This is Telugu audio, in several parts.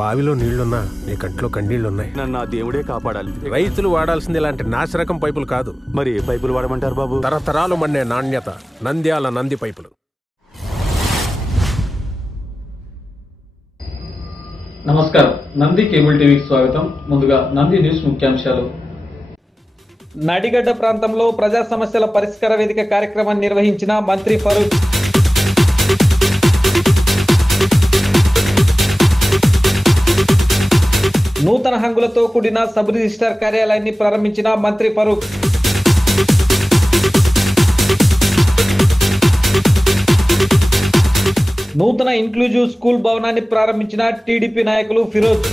బావిలో నీళ్లున్నా నీ కంట్లో కన్నీళ్లున్నాయి. నన్ను ఆ దేవుడే కాపాడాలి. రైతులు వాడాల్సింది ఇలాంటి నాసిరకం పైపులు కాదు. మరి ఏ పైపులు వాడమంటారు బాబు? తరతరాలు మన్నే నాణ్యత నంద్యాల నంది పైపులు. నమస్కారం, నంది కేబుల్ టీవీకి స్వాగతం. ముందుగా నంది న్యూస్ ముఖ్యాంశాలు. నడిగడ్డ ప్రాంతంలో ప్రజా సమస్యల పరిష్కార వేదిక కార్యక్రమాన్ని నిర్వహించిన మంత్రి ఫరూక్. నూతన హంగులతో కూడిన సబ్ రిజిస్టార్ కార్యాలయాన్ని ప్రారంభించిన మంత్రి ఫరూక్. నూతన ఇన్క్లూజివ్ స్కూల్ భవనాన్ని ప్రారంభించిన టీడీపీ నాయకులు Firoz.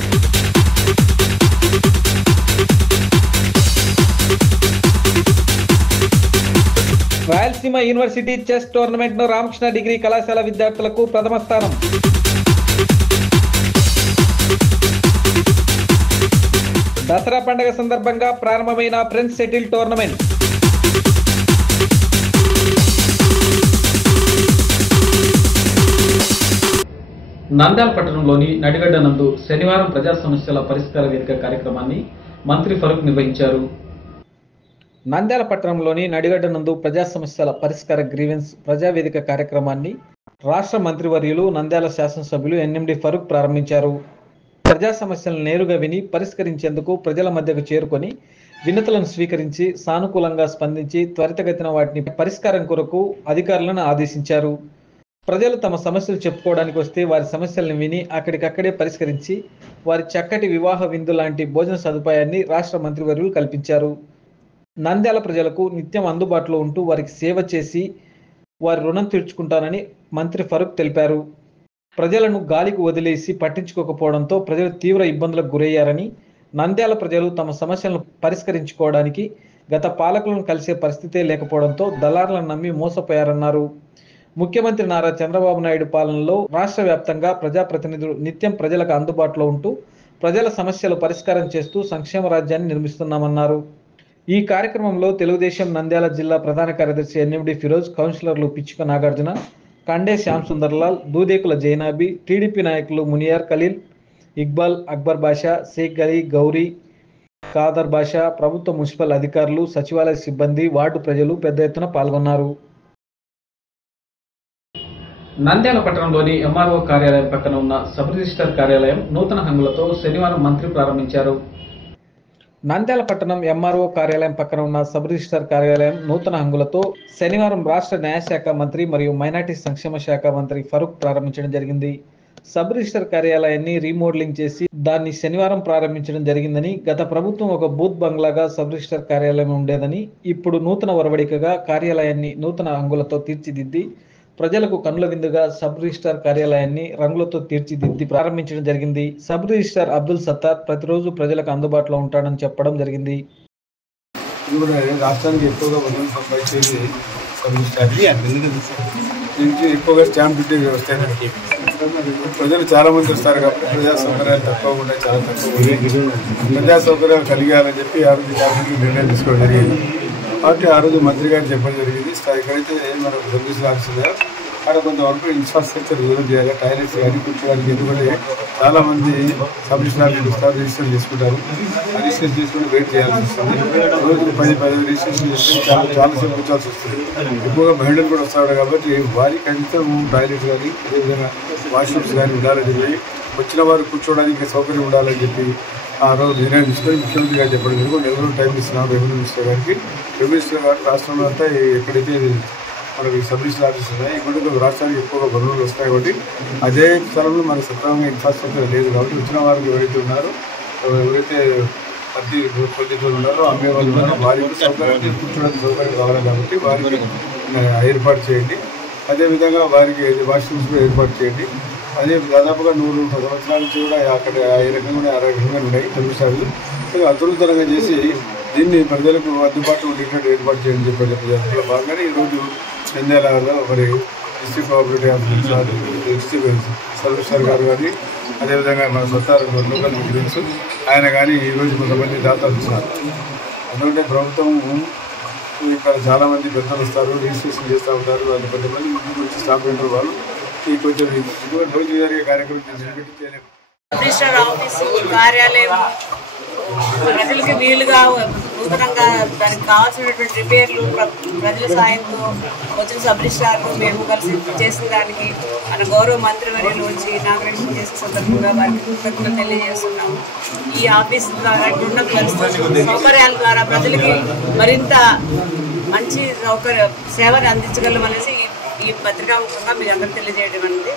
Rayalaseema university chess tournament ను రామకృష్ణ డిగ్రీ కళాశాల విద్యార్థులకు ప్రథమ స్థానం. దసరా పండుగ సందర్భంగా ప్రారంభమైన ఫ్రెండ్స్ సెటిల్ టోర్నమెంట్. నంద్యాల పట్టణంలోని నడిగడ్డ నందు శనివారం ప్రజా సమస్యల పరిష్కార వేదిక కార్యక్రమాన్ని మంత్రి ఫరూక్ నిర్వహించారు. నంద్యాల పట్టణంలోని నడిగడ్డ నందు ప్రజా సమస్యల పరిష్కార గ్రీవెన్స్ ప్రజావేదిక కార్యక్రమాన్ని రాష్ట్ర మంత్రివర్యులు నంద్యాల శాసనసభ్యులు ఎన్ఎండి ఫరూక్ ప్రారంభించారు. ప్రజా సమస్యలను నేరుగా విని పరిష్కరించేందుకు ప్రజల మధ్యకు చేరుకొని వినతులను స్వీకరించి సానుకూలంగా స్పందించి త్వరితగతిన వాటిని పరిష్కారం కొరకు అధికారులను ఆదేశించారు. ప్రజలు తమ సమస్యలు చెప్పుకోవడానికి వస్తే వారి సమస్యలను విని అక్కడికక్కడే పరిష్కరించి వారి చక్కటి వివాహ విందు లాంటి భోజన సదుపాయాన్ని రాష్ట్ర మంత్రివర్యులు కల్పించారు. నంద్యాల ప్రజలకు నిత్యం అందుబాటులో ఉంటూ వారికి సేవ చేసి వారి రుణం తీర్చుకుంటానని మంత్రి ఫరూక్ తెలిపారు. ప్రజలను గాలికి వదిలేసి పట్టించుకోకపోవడంతో ప్రజలు తీవ్ర ఇబ్బందులకు గురయ్యారని, నంద్యాల ప్రజలు తమ సమస్యలను పరిష్కరించుకోవడానికి గత పాలకులను కలిసే పరిస్థితే లేకపోవడంతో దళారులను నమ్మి మోసపోయారన్నారు. ముఖ్యమంత్రి నారా చంద్రబాబు నాయుడు పాలనలో రాష్ట్ర వ్యాప్తంగా ప్రజాప్రతినిధులు నిత్యం ప్రజలకు అందుబాటులో ఉంటూ ప్రజల సమస్యలు పరిష్కారం చేస్తూ సంక్షేమ రాజ్యాన్ని నిర్మిస్తున్నామన్నారు. ఈ కార్యక్రమంలో తెలుగుదేశం నంద్యాల జిల్లా ప్రధాన కార్యదర్శి ఎన్ఎండి ఫిరోజ్, కౌన్సిలర్లు పిచ్చుక నాగార్జున, కండే శ్యామ్ సుందర్లాల్, దూదేకుల జైనాబి, టీడీపీ నాయకులు మునియార్ ఖలీల్, ఇక్బాల్, అక్బర్ బాషా, షేక్ అలీ, గౌరీ, ఖాదర్ బాషా, ప్రభుత్వ మున్సిపల్ అధికారులు, సచివాలయ సిబ్బంది, వార్డు ప్రజలు పెద్ద ఎత్తున పాల్గొన్నారు. నంద్యాల పట్టణంలోని ఎంఆర్ఓ కార్యాలయం పక్కన ఉన్న సబ్ రిజిస్టార్ కార్యాలయం నూతన హంగులతో శనివారం మంత్రి ప్రారంభించారు. నంద్యాల పట్టణం ఎంఆర్ఓ కార్యాలయం పక్కన ఉన్న సబ్ రిజిస్టార్ కార్యాలయం నూతన హంగులతో శనివారం రాష్ట్ర న్యాయశాఖ మంత్రి మరియు మైనార్టీ సంక్షేమ శాఖ మంత్రి ఫరూక్ ప్రారంభించడం జరిగింది. సబ్ రిజిస్టార్ కార్యాలయాన్ని రీమోడలింగ్ చేసి దాన్ని శనివారం ప్రారంభించడం జరిగిందని, గత ప్రభుత్వం ఒక బూత్ బంగ్లాగా సబ్ రిజిస్టార్ కార్యాలయం ఉండేదని, ఇప్పుడు నూతన ఒరవడికగా కార్యాలయాన్ని నూతన హంగులతో తీర్చిదిద్ది ప్రజలకు కనుల విందుగా సబ్ రిజిస్టార్ కార్యాలయాన్ని రంగులతో తీర్చిదిద్ది ప్రారంభించడం జరిగింది. సబ్ రిజిస్టార్ అబ్దుల్ సత్తార్ ప్రతిరోజు ప్రజలకు అందుబాటులో ఉంటాడని చెప్పడం జరిగింది. రాష్ట్రానికి ఎక్కువగా వనరులు సంపాదించేది సబ్ రిజిస్టార్ నుంచి ఎక్కువగా స్టాంప్ డ్యూటీ వ్యవస్థ. ప్రజలు చాలా మంది వస్తారు కాబట్టి ప్రజా సౌకర్యాలు తక్కువ ఉన్నాయి, చాలా తక్కువ. ప్రజా సౌకర్యాలు కలిగాలని చెప్పి ఆ రోజు క్యాబినెట్ నిర్ణయం తీసుకోవడం జరిగింది. కాబట్టి ఆ రోజు మంత్రి గారు చెప్పడం జరిగింది, ఎక్కడైతే మన సర్వీస్ ఆఫీస్ ఉందో అక్కడ కొంతవరకు ఇన్ఫ్రాస్ట్రక్చర్ వివరం చేయాలి, టాయిలెట్స్ కానీ కూర్చోడానికి. ఎందుకంటే చాలామంది సబ్ రిజిస్టర్ ఇస్తారు, రిజిస్టర్ చేసుకుంటారు, రిజిస్టర్ చేసుకుని వెయిట్ చేయాల్సి వస్తుంది. రోజుకి 10 రిజిస్ట్రేషన్ చేస్తే చాలాసేపు కూర్చోాల్సి వస్తుంది. ఎక్కువగా మహిళలు కూడా వస్తారు కాబట్టి వారికి కనీసం టాయిలెట్స్ కానీ అదేవిధంగా వాష్రూమ్స్ కానీ ఉండాలని చెప్పి, వచ్చిన వారు కూర్చోవడానికి సౌకర్యం ఉండాలని చెప్పి ఆ రోజు నిర్ణయం తీసుకొని ముఖ్యమంత్రి గారు చెప్పడం జరిగింది. 2 రోజులు టైం ఇస్తున్నాం రెవెన్యూ మినిస్టర్ గారికి. రెవెన్యూ మినిస్టర్ గారు రాష్ట్రంలో అంతా ఎక్కడైతే మనకి సబ్ రిజిస్టర్ ఆఫీస్ ఉన్నాయి, ఇప్పుడు రాష్ట్రానికి ఎక్కువగా వనరులు వస్తాయి కాబట్టి అదే స్థలంలో మనకు సక్రమంగా ఇన్ఫ్రాస్ట్రక్చర్ లేదు కాబట్టి వచ్చిన వారికి ఎవరైతే ఉన్నారో, ఎవరైతే అద్దె పొందేవాళ్ళు ఉన్నారో, అమ్మే వాళ్ళు ఉన్నారో వారికి సౌకర్యాన్ని కూర్చోడానికి సౌకర్యం కావాలి కాబట్టి వారికి ఏర్పాటు చేయండి. అదేవిధంగా వారికి వాష్రూమ్స్ కూడా ఏర్పాటు చేయండి. అదే దాదాపుగా 100 సంవత్సరాల నుంచి కూడా అక్కడ ఈ రకంగా 60 రకంగా ఉన్నాయి సబ్ రిజిస్టార్లు. అద్భుతంగా చేసి దీన్ని ప్రజలకు అందుబాటులో ఉండేటట్టు ఏర్పాటు చేయని చెప్పారు. బాగానే ఈరోజు నంద్యాలలో మరి district cooperative officer district sub registrar గారు కానీ, అదేవిధంగా మన సత్తార్ లోకల్ విజిలెన్స్ ఆయన కానీ ఈరోజు కొంతమంది దాతలు ఇస్తున్నారు. ఎందుకంటే ప్రభుత్వం ఇక్కడ చాలామంది పెద్దలు వస్తారు, రిజిస్ట్రేషన్ చేస్తూ ఉంటారు. అది కొంతమంది ముందు వచ్చి స్టాఫ్ ఉంటారు. వాళ్ళు ఈ కొంచెం రోజు జరిగే కార్యక్రమం చేయలేము. రిజిస్టర్ ఆఫీసు కార్యాలయం ప్రజలకి వీలుగా నూతనంగా దానికి కావాల్సినటువంటి రిపేర్లు ప్రజల సాయంతో వచ్చిన సబ్ రిజిస్ట్రార్లు మేము కలిసి చేసిన దానికి మన గౌరవ మంత్రివర్యులు వచ్చి ఇనాగ్రేషన్ చేసే సందర్భంగా వారికి కృతజ్ఞతలు తెలియజేస్తున్నాము. ఈ ఆఫీస్ ద్వారా ఉన్న సౌకర్యాల ద్వారా ప్రజలకి మరింత మంచి సేవలు అందించగలమనేసి ఈ పత్రికాముఖంగా మీరు అందరూ తెలియజేయడం అనేది.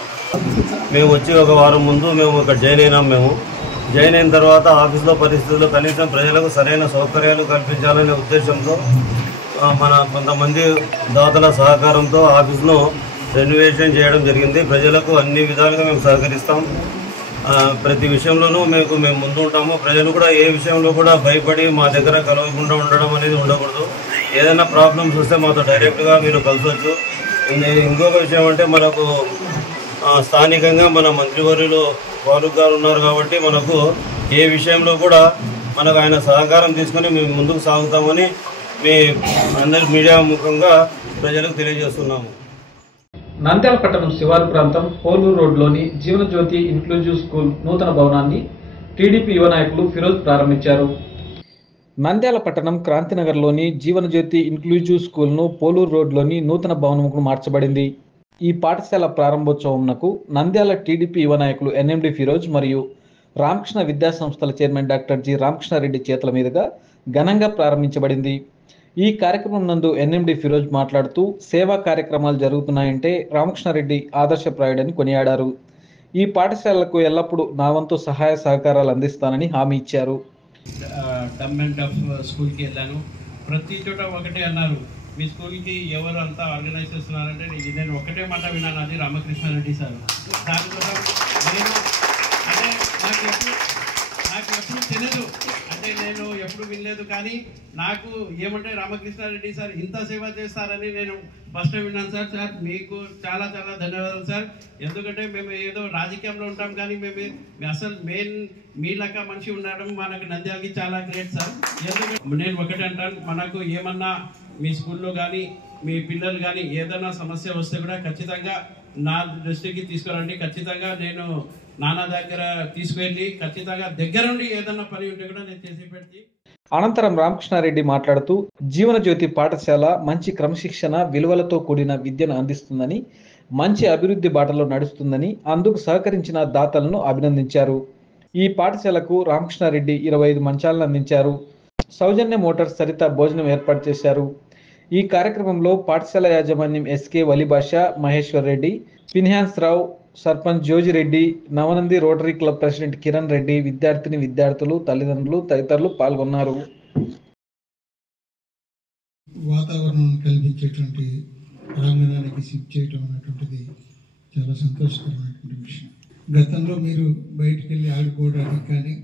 మేము వచ్చి ఒక వారం ముందు మేము ఇక్కడ జాయిన్ అయినాం. జాయిన్ అయిన తర్వాత ఆఫీస్లో పరిస్థితులు కనీసం ప్రజలకు సరైన సౌకర్యాలు కల్పించాలనే ఉద్దేశంతో మన కొంతమంది దాతల సహకారంతో ఆఫీస్ను రెనోవేషన్ చేయడం జరిగింది. ప్రజలకు అన్ని విధాలుగా మేము సహకరిస్తాం. ప్రతి విషయంలోనూ మేము ముందు ఉంటాము. ప్రజలు కూడా ఏ విషయంలో కూడా భయపడి మా దగ్గర కలవకుండా ఉండడం అనేది ఉండకూడదు. ఏదైనా ప్రాబ్లమ్స్ వస్తే మాతో డైరెక్ట్గా మీరు కలసవచ్చు. ఇంకొక విషయం అంటే మనకు స్థానికంగా మన మంత్రివర్యులు ఫారూక్ గారు ఉన్నారు కాబట్టి మనకు ఏ విషయంలో కూడా మనకు ఆయన సహకారం తీసుకొని మేము ముందుకు సాగుతామని మీ అందరి మీడియా ముఖంగా ప్రజలకు తెలియజేస్తున్నాము. నంద్యాల పట్టణం శివారు ప్రాంతం పోలూరు రోడ్లోని జీవనజ్యోతి ఇంక్లూజివ్ స్కూల్ నూతన భవనాన్ని టీడీపీ యువ నాయకులు ఫిరోజ్ ప్రారంభించారు. నంద్యాల పట్టణం క్రాంతినగర్లోని జీవనజ్యోతి ఇంక్లూజివ్ స్కూల్ను పోలూరు రోడ్లోని నూతన భవనంకు మార్చబడింది. ఈ పాఠశాల ప్రారంభోత్సవంకు నంద్యాల టీడీపీ యువ నాయకులు ఎన్ఎండి ఫిరోజ్ మరియు రామకృష్ణ విద్యా సంస్థల చైర్మన్ డాక్టర్ జి రామకృష్ణారెడ్డి చేతుల మీదుగా ఘనంగా ప్రారంభించబడింది. ఈ కార్యక్రమం నందు ఎన్ఎండి ఫిరోజ్ మాట్లాడుతూ సేవా కార్యక్రమాలు జరుగుతున్నాయంటే రామకృష్ణారెడ్డి ఆదర్శప్రాయుడని కొనియాడారు. ఈ పాఠశాలకు ఎల్లప్పుడూ నా వంతు సహాయ సహకారాలు అందిస్తానని హామీ ఇచ్చారు. స్కూల్కి వెళ్ళాను. ప్రతి చోట ఒకటే అన్నారు, మీ స్కూల్కి ఎవరు అంతా ఆర్గనైజ్ చేస్తున్నారంటే నేను ఒకటే మాట విన్నాను, అది రామకృష్ణారెడ్డి సార్. దానికోసం నేను అంటే నాకు ఎప్పుడు తెలియదు, అంటే నేను ఎప్పుడు వినలేదు. కానీ నాకు ఏమంటే రామకృష్ణారెడ్డి సార్ ఇంత సేవ చేస్తారని నేను ఫస్ట్ టైం విన్నాను సార్. సార్ మీకు చాలా చాలా ధన్యవాదాలు సార్. ఎందుకంటే మేము ఏదో రాజకీయంలో ఉంటాం కానీ మేము అసలు మెయిన్ మీలాగా మనిషి ఉండడం మనకు నంద్యాలకి చాలా గ్రేట్ సార్. ఎందుకంటే నేను ఒకటే అంటాను, మనకు ఏమన్నా మీ స్కూల్లో కానీ మీ పిల్లలు కానీ ఏదైనా సమస్య వస్తే కూడా ఖచ్చితంగా నా దృష్టికి తీసుకురండి. ఖచ్చితంగా నేను నాన్న దగ్గర తీసుకువెళ్ళి ఖచ్చితంగా దగ్గరుండి ఏదైనా పని ఉంటే కూడా నేను చేసి పెట్టి. అనంతరం రామకృష్ణారెడ్డి మాట్లాడుతూ జీవనజ్యోతి పాఠశాల మంచి క్రమశిక్షణ విలువలతో కూడిన విద్యను అందిస్తుందని, మంచి అభివృద్ధి బాటలో నడుస్తుందని, అందుకు సహకరించిన దాతలను అభినందించారు. ఈ పాఠశాలకు రామకృష్ణారెడ్డి 25 మంచాలను అందించారు. సౌజన్య మోటార్స్ సరిత భోజనం ఏర్పాటు చేశారు. ఈ కార్యక్రమంలో పాఠశాల యాజమాన్యం ఎస్కే వలిభాష, మహేశ్వర్ రెడ్డి, ఫిన్హాన్స్ Rao, sarpanch Jojireddy, Navanandi Rotary Club president Kiran Reddy, విద్యార్థులు, తల్లిదండ్రులు తదితరులు పాల్గొన్నారు. వాతావరణం కల్పించేటువంటి ప్రాంగణానికి షిఫ్ట్ చేయటం అనేటువంటిది చాలా సంతోషకరమైనటువంటి విషయం. గతంలో మీరు బయటికి వెళ్ళి ఆడుకోవడానికి కానీ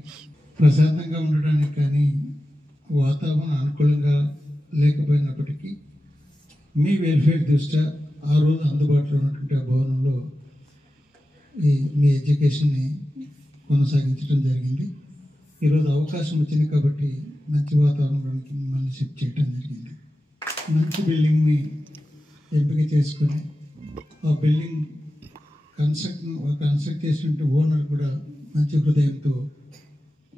ప్రశాంతంగా ఉండడానికి కానీ వాతావరణం అనుకూలంగా లేకపోయినప్పటికీ మీ వెల్ఫేర్ దృష్ట్యా ఆ రోజు అందుబాటులో ఉన్నటువంటి ఆ భవనంలో మీ ఎడ్యుకేషన్ని కొనసాగించడం జరిగింది. ఈరోజు అవకాశం వచ్చింది కాబట్టి మంచి వాతావరణంలోనికి మిమ్మల్ని షిఫ్ట్ చేయడం జరిగింది. మంచి బిల్డింగ్ని ఎంపిక చేసుకొని ఆ బిల్డింగ్ కన్స్ట్రక్ట్ చేసినటువంటి ఓనర్ కూడా మంచి హృదయంతో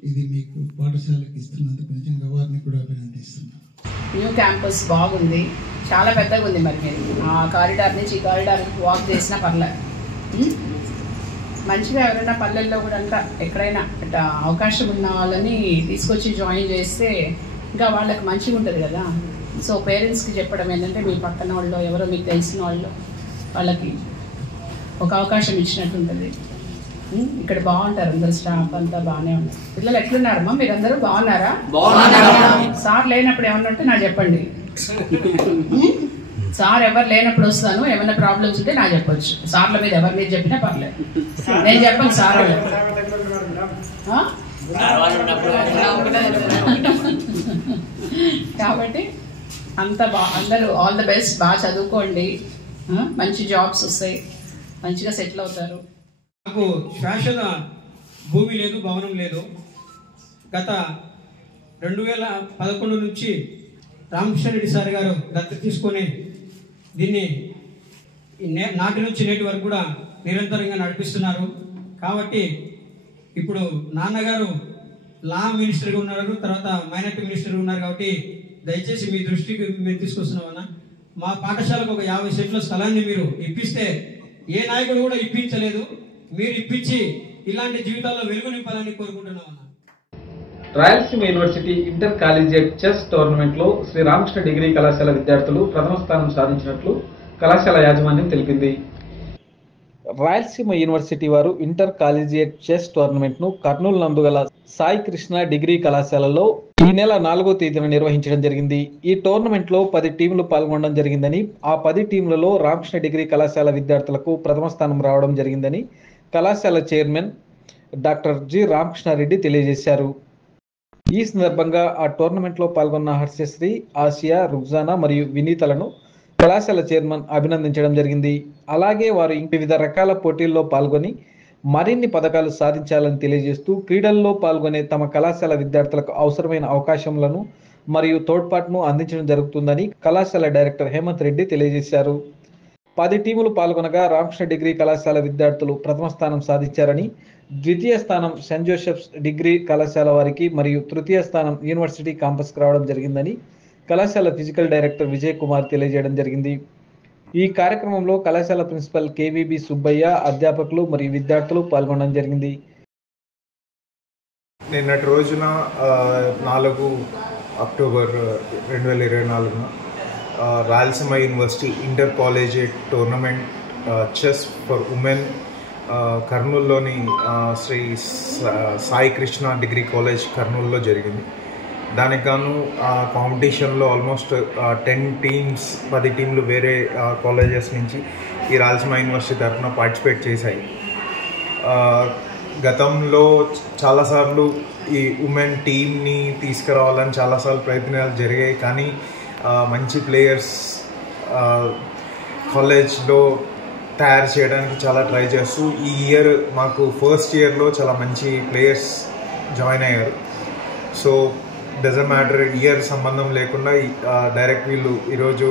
ఇది మీకు పాఠశాలకు ఇస్తున్నందుకు నిజంగా వారిని కూడా అభినందిస్తున్నాను. న్యూ క్యాంపస్ బాగుంది, చాలా పెద్దగా ఉంది. మరి మీరు ఆ కారిడార్ నుంచి ఈ కారిడార్ వాక్ చేసినా పర్లేదు. మంచిగా ఎవరైనా పల్లెల్లో కూడా అంతా ఎక్కడైనా అవకాశం ఉన్న వాళ్ళని తీసుకొచ్చి జాయిన్ చేస్తే ఇంకా వాళ్ళకి మంచిగా ఉంటుంది కదా. సో పేరెంట్స్కి చెప్పడం ఏంటంటే మీ పక్కన వాళ్ళు ఎవరో మీకు తెలిసిన వాళ్ళు వాళ్ళకి ఒక అవకాశం ఇచ్చినట్టు ఉంటుంది. ఇక్కడ బాగుంటారు, అందరు స్టాఫ్ అంతా బాగానే ఉన్నారు. పిల్లలు ఎట్లున్నారమ్మా? మీరందరూ బాగున్నారా? సార్ లేనప్పుడు ఏమన్నా ఉంటే నాకు చెప్పండి. సార్ ఎవరు లేనప్పుడు వస్తాను, ఏమైనా ప్రాబ్లమ్స్ ఉంటే నాకు చెప్పొచ్చు. సార్ల మీద ఎవరి మీద చెప్పినా పర్లేదు, నేను చెప్పను సార్ కాబట్టి అందరూ ఆల్ ద బెస్ట్, బాగా చదువుకోండి, మంచి జాబ్స్ వస్తాయి, మంచిగా సెటిల్ అవుతారు. నాకు శాశ్వత భూమి లేదు, భవనం లేదు. గత 2011 నుంచి రామకృష్ణారెడ్డి సార్ గారు దత్తత తీసుకొని దీన్ని నాటి నుంచి నేటి వరకు కూడా నిరంతరంగా నడిపిస్తున్నారు. కాబట్టి ఇప్పుడు నాన్నగారు లా మినిస్టర్గా ఉన్నారు, తర్వాత మైనార్టీ మినిస్టర్గా ఉన్నారు. కాబట్టి దయచేసి మీ దృష్టికి మేము తీసుకొస్తున్నామన్నా, మా పాఠశాలకు ఒక 50 సెంట్ల స్థలాన్ని మీరు ఇప్పిస్తే, ఏ నాయకుడు కూడా ఇప్పించలేదు, మీరు ఇప్పించి ఇలాంటి జీవితాల్లో వెలుగు నింపాలని కోరుకుంటున్నామన్నా. Rayalaseema University inter collegiate chess tournament లో శ్రీ రామకృష్ణ డిగ్రీ కళాశాల విద్యార్థులు ప్రథమ స్థానం సాధించినట్లు కళాశాల యాజమాన్యం తెలిపింది. రాయలసీమ యూనివర్సిటీ వారు ఇంటర్ కాలేజియేట్ చెస్ టోర్నమెంట్ ను కర్నూలు నందు గల సాయి కృష్ణ డిగ్రీ కళాశాలలో ఈ నెల 4వ తేదీన నిర్వహించడం జరిగింది. ఈ టోర్నమెంట్ లో 10 టీంలు పాల్గొనడం జరిగిందని, ఆ 10 టీంలలో రామకృష్ణ డిగ్రీ కళాశాల విద్యార్థులకు ప్రథమ స్థానం రావడం జరిగిందని కళాశాల చైర్మన్ డాక్టర్ జి రామకృష్ణారెడ్డి తెలియజేశారు. ఈ సందర్భంగా ఆ టోర్నమెంట్ లో పాల్గొన్న హర్షశ్రీ, ఆసియా, రుగ్జానా మరియు వినీతలను కళాశాల చైర్మన్ అభినందించడం జరిగింది. అలాగే వారు వివిధ రకాల పోటీల్లో పాల్గొని మరిన్ని పథకాలు సాధించాలని తెలియజేస్తూ క్రీడల్లో పాల్గొనే తమ కళాశాల విద్యార్థులకు అవసరమైన అవకాశములను మరియు తోడ్పాటును అందించడం జరుగుతుందని కళాశాల డైరెక్టర్ హేమంత్ రెడ్డి తెలియజేశారు. 10 టీములు పాల్గొనగా రామకృష్ణ డిగ్రీ కళాశాల విద్యార్థులు ప్రథమ స్థానం సాధించారని, ద్వితీయ స్థానం సెయింట్ జోసెఫ్స్ డిగ్రీ కళాశాల వారికి మరియు తృతీయ స్థానం యూనివర్సిటీ క్యాంపస్కి రావడం జరిగిందని కళాశాల ఫిజికల్ డైరెక్టర్ విజయ్ కుమార్ తెలియజేయడం జరిగింది. ఈ కార్యక్రమంలో కళాశాల ప్రిన్సిపల్ కేవీబీ సుబ్బయ్య, అధ్యాపకులు మరియు విద్యార్థులు పాల్గొనడం జరిగింది. నిన్నటి రోజున 4 October 2024 Rayalaseema University inter collegiate tournament chess for women కర్నూలులోని శ్రీ సాయి కృష్ణ డిగ్రీ కాలేజ్ కర్నూలులో జరిగింది. దానికి గాను కాంపిటీషన్లో ఆల్మోస్ట్ 10 టీమ్స్ 10 టీంలు వేరే కాలేజెస్ నుంచి ఈ రాయలసీమ యూనివర్సిటీ తరఫున పార్టిసిపేట్ చేశాయి. గతంలో చాలాసార్లు ఈ ఉమెన్ టీమ్ని తీసుకురావాలని చాలాసార్లు ప్రయత్నాలు జరిగాయి, కానీ మంచి ప్లేయర్స్ కాలేజ్లో తయారు చేయడానికి చాలా ట్రై చేస్తూ ఈ ఇయర్ మాకు ఫస్ట్ ఇయర్లో చాలా మంచి ప్లేయర్స్ జాయిన్ అయ్యారు. సో డజంట్ మ్యాటర్, ఇయర్ సంబంధం లేకుండా డైరెక్ట్ వీళ్ళు ఈరోజు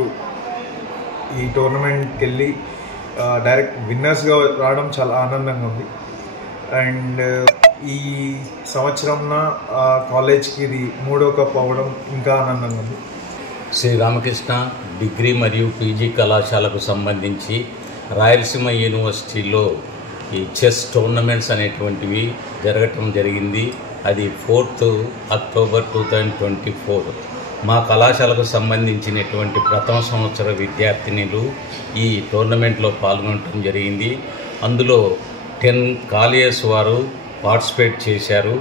ఈ టోర్నమెంట్కి వెళ్ళి డైరెక్ట్ విన్నర్స్గా రావడం చాలా ఆనందంగా ఉంది. అండ్ ఈ సంవత్సరంన కాలేజ్కి ఇది 3వ కప్ అవ్వడం ఇంకా ఆనందంగా ఉంది. శ్రీ రామకృష్ణ డిగ్రీ మరియు పీజీ కళాశాలకు సంబంధించి రాయలసీమ యూనివర్సిటీలో ఈ చెస్ టోర్నమెంట్స్ అనేటువంటివి జరగటం జరిగింది. అది 4th అక్టోబర్ 2024. మా కళాశాలకు సంబంధించినటువంటి ప్రథమ సంవత్సర విద్యార్థినులు ఈ టోర్నమెంట్లో పాల్గొనడం జరిగింది. అందులో 10 కాలేజెస్ వారు పార్టిసిపేట్ చేశారు.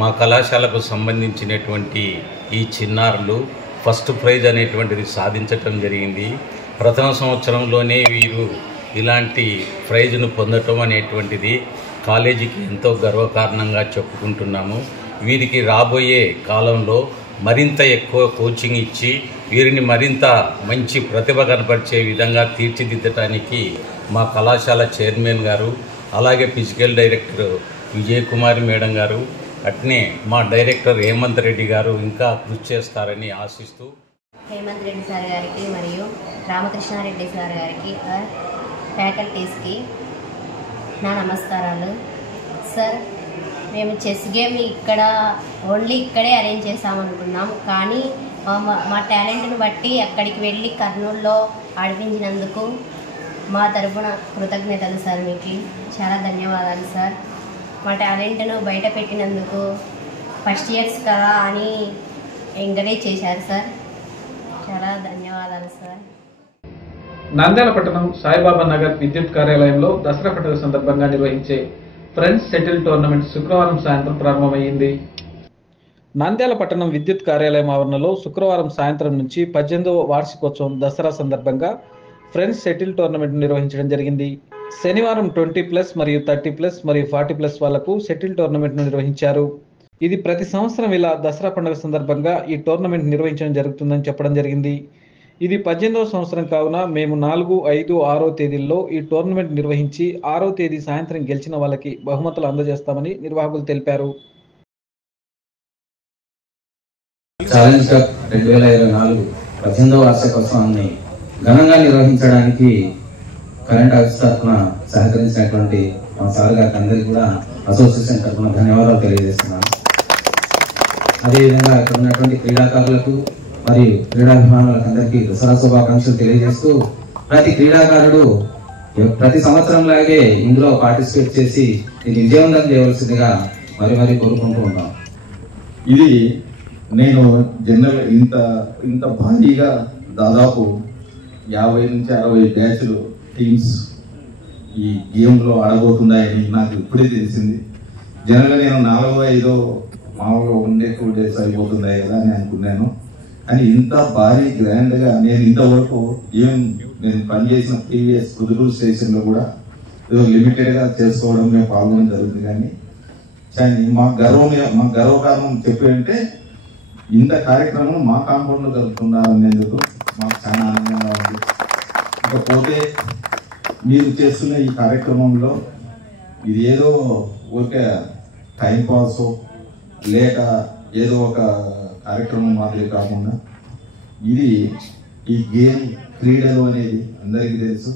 మా కళాశాలకు సంబంధించినటువంటి ఈ చిన్నారులు ఫస్ట్ ప్రైజ్ అనేటువంటిది సాధించటం జరిగింది. ప్రథమ సంవత్సరంలోనే వీరు ఇలాంటి ప్రైజ్ను పొందటం అనేటువంటిది కాలేజీకి ఎంతో గర్వకారణంగా చెప్పుకుంటున్నాము. వీరికి రాబోయే కాలంలో మరింత ఎక్కువ కోచింగ్ ఇచ్చి వీరిని మరింత మంచి ప్రతిభ కనపరిచే విధంగా తీర్చిదిద్దటానికి మా కళాశాల చైర్మన్ గారు, అలాగే physical director Vijay Kumar madam గారు, అట్నే మా డైరెక్టర్ హేమంత్ రెడ్డి గారు ఇంకా కృషి చేస్తారని ఆశిస్తూ హేమంత్ రెడ్డి సార్ గారికి మరియు రామకృష్ణారెడ్డి సార్ గారికి ఫ్యాకల్టీస్కి నా నమస్కారాలు. సార్, మేము చెస్ గేమ్ ఇక్కడే అరేంజ్ చేసామనుకున్నాం, కానీ మా టాలెంట్ను బట్టి అక్కడికి వెళ్ళి కర్నూలులో ఆడిపించినందుకు మా తరఫున కృతజ్ఞతలు సార్. మీకు చాలా ధన్యవాదాలు సార్. మా టాలెంట్ను బయట పెట్టినందుకు ఫస్ట్ ఇయర్స్ కదా అని ఎంకరేజ్ చేశారు సార్. చాలా ధన్యవాదాలు సార్. నంద్యాల పట్టణం సాయిబాబా నగర్ విద్యుత్ కార్యాలయంలో దసరా పండుగ సందర్భంగా నిర్వహించే ఫ్రెండ్స్ సెటిల్ టోర్నమెంట్ శుక్రవారం సాయంత్రం ప్రారంభమైంది. నంద్యాల పట్టణం విద్యుత్ కార్యాలయం ఆవరణలో శుక్రవారం సాయంత్రం నుంచి 18వ వార్షికోత్సవం దసరా సందర్భంగా ఫ్రెండ్స్ సెటిల్ టోర్నమెంట్ నిర్వహించడం జరిగింది. శనివారం 20+ మరియు 30+ మరియు 40+ వాళ్లకు సెటిల్ టోర్నమెంట్ నిర్వహించారు. ఇది ప్రతి సంవత్సరం ఇలా దసరా పండుగ సందర్భంగా ఈ టోర్నమెంట్ నిర్వహించడం జరుగుతుందని చెప్పడం జరిగింది. ఇది 18వ సంవత్సరం కావున మేము 4, 5, 6వ తేదీల్లో ఈ టోర్నమెంట్ నిర్వహించి 6వ తేదీ సాయంత్రం గెలిచిన వాళ్ళకి బహుమతులు అందజేస్తామని నిర్వాహకులు తెలిపారు. ఛాలెంజ్ కప్ 2024 18వ వార్షికోత్సవాన్ని ఘనంగా నిర్వహించడానికి కరెంట్ ఆఫీస్ తరఫున సహకరించినటువంటి మా సార్ గారికి అందరికీ కూడా అసోసియేషన్ తరఫున ధన్యవాదాలు తెలియజేస్తున్నాను. అదేవిధంగా ఇక్కడ ఉన్నటువంటి క్రీడాకారులకు మరియు క్రీడాభిమానులకు అందరికీ దసరా శుభాకాంక్షలు తెలియజేస్తూ ప్రతి క్రీడాకారుడు ప్రతి సంవత్సరం లాగే ఇందులో పార్టిసిపేట్ చేసి దీన్ని విజయవంతం చేయవలసిందిగా మరి కోరుకుంటూ ఉంటాం. ఇది నేను జనరల్ ఇంత భారీగా దాదాపు 50 నుంచి 60 బ్యాచ్లు టీమ్స్ ఈ గేమ్లో ఆడబోతున్నాయని నాకు ఇప్పుడే తెలిసింది. జనరల్గా నేను 4-5 మామూలుగా ఉండే 2 days అయిపోతున్నాయి కదా అని అనుకున్నాను. అని ఇంత భారీ గ్రాండ్గా నేను ఇంతవరకు నేను పనిచేసిన ప్రీవియస్ కుదురు స్టేషన్లో కూడా ఏదో లిమిటెడ్గా చేసుకోవడం మేము పాల్గొనడం జరుగుతుంది. కానీ మా గర్వకారణం చెప్పేంటే ఇంత కార్యక్రమం మా కాంపౌండ్లో జరుగుతున్నారనేందుకు మాకు చాలా ఆనందంగా ఉంది. ఇకపోతే మీరు చేస్తున్న ఈ కార్యక్రమంలో ఇది ఏదో ఒక టైంపాస్ లేక ఏదో ఒక కార్యక్రమం మాదిరి కాకుండా ఇది ఈ గేమ్ క్రీడలు అనేది అందరికీ తెలుసు.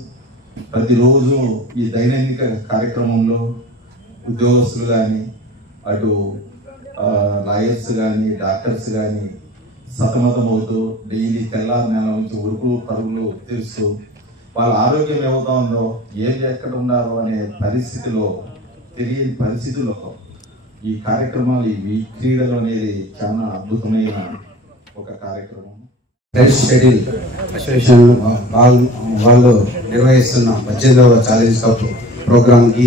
ప్రతిరోజు ఈ దైనందిక కార్యక్రమంలో ఉద్యోగస్తులు కానీ అటు లాయర్స్ కానీ డాక్టర్స్ కానీ సతమతమవుతూ డైలీ తెల్లారి నెల నుంచి ఉరుకులు పరుగులు తెలుస్తూ వాళ్ళ ఆరోగ్యం ఏమవుతా ఉందో ఎక్కడ ఉన్నారో అనే పరిస్థితిలో తెలియని పరిస్థితుల్లో ఈ కార్యక్రమాలు ఈ క్రీడలు అనేది చాలా అద్భుతమైన ఒక కార్యక్రమం. ఫ్రెండ్స్ షెడ్యూల్ అసోసియేషన్ వాళ్ళు నిర్వహిస్తున్న 18వ ఛాలెంజ్ కప్ ప్రోగ్రామ్కి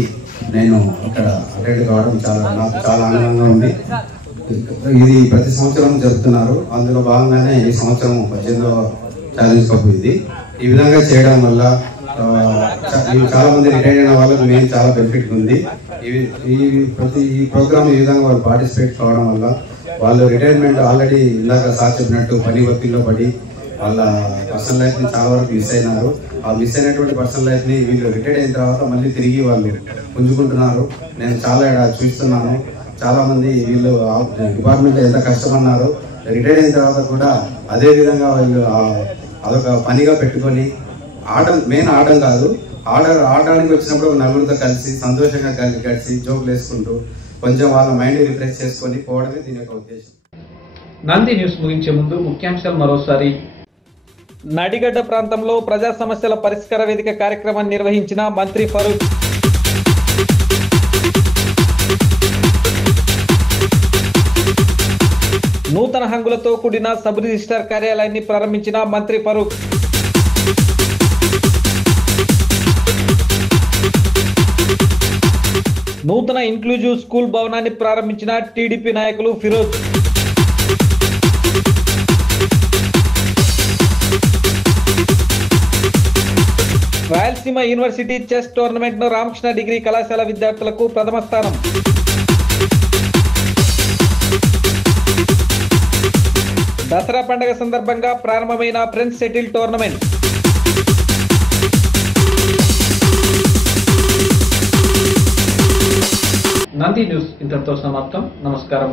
నేను ఇక్కడ అటెండ్ కావడం నాకు చాలా ఆనందంగా ఉంది. ఇది ప్రతి సంవత్సరం జరుపుతున్నారు. అందులో భాగంగానే ఈ సంవత్సరం 18వ ఛాలెంజ్ కప్ ఇది. ఈ విధంగా చేయడం వల్ల చాలా మంది రిటైర్ అయిన వాళ్ళకి మెయిన్ చాలా బెనిఫిట్ ఉంది. ఈ ప్రోగ్రామ్ ఈ విధంగా వాళ్ళు పార్టిసిపేట్ కావడం వల్ల వాళ్ళు రిటైర్మెంట్ ఆల్రెడీ ఇందాక సార్ చెప్పినట్టు పని ఒత్తిడిలో పడి వాళ్ళ పర్సనల్ లైఫ్ని చాలా వరకు మిస్ అయినారు. ఆ మిస్ అయినటువంటి పర్సనల్ లైఫ్ని వీళ్ళు రిటైర్ అయిన తర్వాత మళ్ళీ తిరిగి వాళ్ళు పుంజుకుంటున్నారు. నేను చాలా చూస్తున్నాను. చాలా మంది వీళ్ళు డిపార్ట్మెంట్లో ఎంత కష్టపడినారు, రిటైర్ అయిన తర్వాత కూడా అదే విధంగా వాళ్ళు అదొక పనిగా పెట్టుకొని మెయిన్ ఆడడం కాదు, ఆడడానికి వచ్చినప్పుడు నలుగురితో కలిసి సంతోషంగా కలిసి జోకులు వేసుకుంటూ కొంచెం వాళ్ళ మైండ్ రిఫ్రెష్ చేసుకొని పోవడమే దీని యొక్క ఉద్దేశం. నంది న్యూస్ ముగించే ముందు ముఖ్యాంశాలు మరోసారి. నడిగడ్డ ప్రాంతంలో ప్రజా సమస్యల పరిష్కార వేదిక కార్యక్రమాన్ని నిర్వహించిన మంత్రి ఫరూక్. నూతన హంగులతో కూడిన సబ్ రిజిస్ట్రార్ కార్యాలయాన్ని ప్రారంభించిన మంత్రి ఫరూక్. నూతన ఇన్క్లూజివ్ స్కూల్ భవనాన్ని ప్రారంభించిన టీడీపీ నాయకులు Firoz. Rayalaseema university chess tournament ను రామకృష్ణ డిగ్రీ కళాశాల విద్యార్థులకు ప్రథమ స్థానం. దసరా పండుగ సందర్భంగా ప్రారంభమైన friends settle tournament. Nandi news ఇంతటితో సమాప్తం. నమస్కారం.